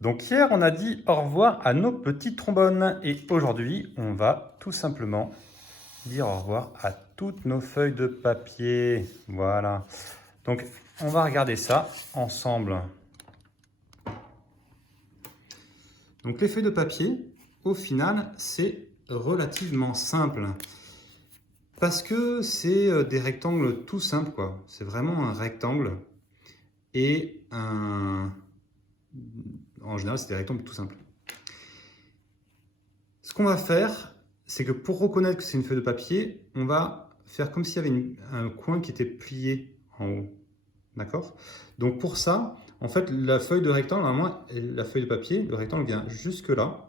Donc hier, on a dit au revoir à nos petits trombones et aujourd'hui, on va tout simplement dire au revoir à toutes nos feuilles de papier. Voilà. Donc, on va regarder ça ensemble. Donc, les feuilles de papier, au final, c'est relativement simple. Parce que c'est des rectangles tout simples, quoi. C'est vraiment un rectangle et un... En général, c'est des rectangles tout simples. Ce qu'on va faire, c'est que pour reconnaître que c'est une feuille de papier, on va faire comme s'il y avait un coin qui était plié en haut. D'accord? Donc pour ça, en fait, la feuille de rectangle, normalement, la feuille de papier, le rectangle vient jusque là.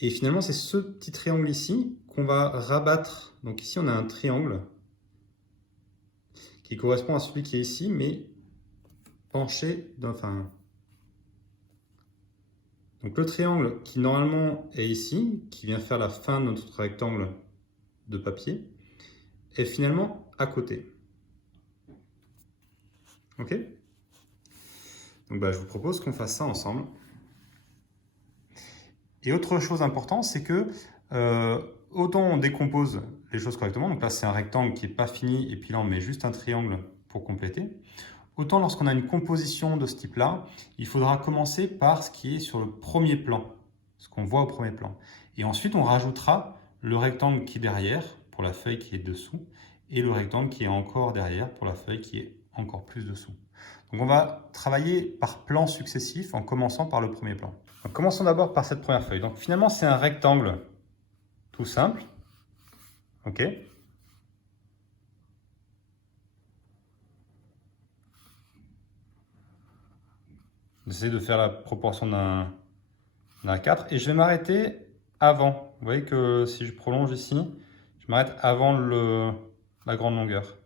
Et finalement, c'est ce petit triangle ici qu'on va rabattre. Donc ici, on a un triangle qui correspond à celui qui est ici, mais penché, enfin... Donc le triangle qui normalement est ici, qui vient faire la fin de notre rectangle de papier, est finalement à côté. Ok? Donc je vous propose qu'on fasse ça ensemble. Et autre chose importante, c'est que autant on décompose les choses correctement, donc là c'est un rectangle qui n'est pas fini, et puis là on met juste un triangle pour compléter, autant lorsqu'on a une composition de ce type-là, il faudra commencer par ce qui est sur le premier plan, ce qu'on voit au premier plan. Et ensuite on rajoutera le rectangle qui est derrière, pour la feuille qui est dessous, et le rectangle qui est encore derrière, pour la feuille qui est encore plus dessous. Donc on va travailler par plans successifs en commençant par le premier plan. Donc, commençons d'abord par cette première feuille. Donc finalement c'est un rectangle tout simple. Ok. J'essaie de faire la proportion d'un 4 et je vais m'arrêter avant. Vous voyez que si je prolonge ici, je m'arrête avant la grande longueur.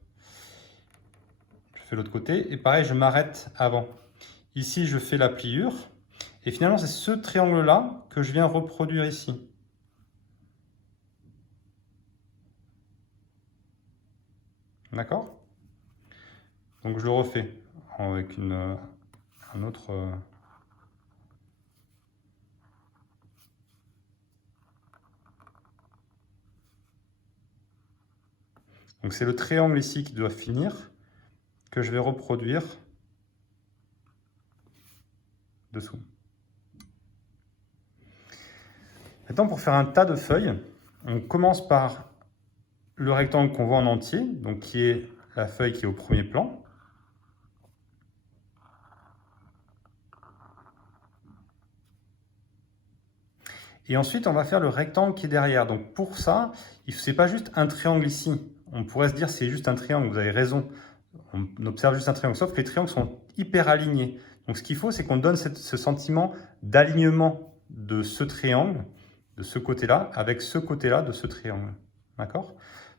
Je fais l'autre côté et pareil, je m'arrête avant. Ici, je fais la pliure et finalement, c'est ce triangle-là que je viens reproduire ici. D'accord? Donc, je le refais avec un autre... Donc, c'est le triangle ici qui doit finir, que je vais reproduire dessous. Maintenant, pour faire un tas de feuilles, on commence par le rectangle qu'on voit en entier, donc qui est la feuille qui est au premier plan. Et ensuite, on va faire le rectangle qui est derrière. Donc pour ça, ce n'est pas juste un triangle ici. On pourrait se dire c'est juste un triangle, vous avez raison. On observe juste un triangle, sauf que les triangles sont hyper alignés. Donc ce qu'il faut, c'est qu'on donne ce sentiment d'alignement de ce triangle, de ce côté-là, avec ce côté-là de ce triangle. D'accord?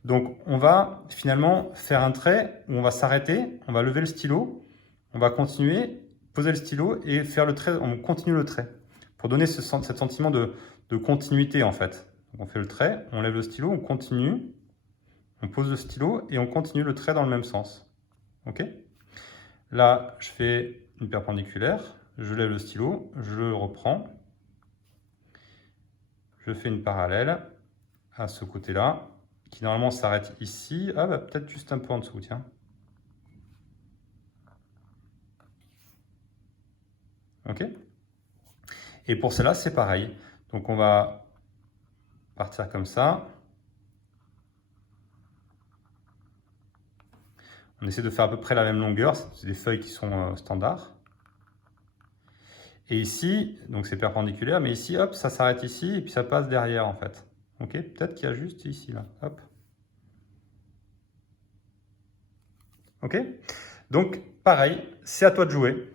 Donc on va finalement faire un trait où on va s'arrêter, on va lever le stylo, on va continuer, poser le stylo et faire le trait, on continue le trait. Pour donner ce sentiment de continuité en fait. Donc on fait le trait, on lève le stylo, on continue, on pose le stylo et on continue le trait dans le même sens. Ok? Là, je fais une perpendiculaire, je lève le stylo, je le reprends, je fais une parallèle à ce côté-là, qui normalement s'arrête ici. Ah bah peut-être juste un peu en dessous, tiens. Ok? Et pour cela, c'est pareil. Donc on va partir comme ça. On essaie de faire à peu près la même longueur, c'est des feuilles qui sont standards. Et ici, donc c'est perpendiculaire, mais ici, hop, ça s'arrête ici et puis ça passe derrière en fait. Ok, peut-être qu'il y a juste ici, là, hop. Ok, donc pareil, c'est à toi de jouer.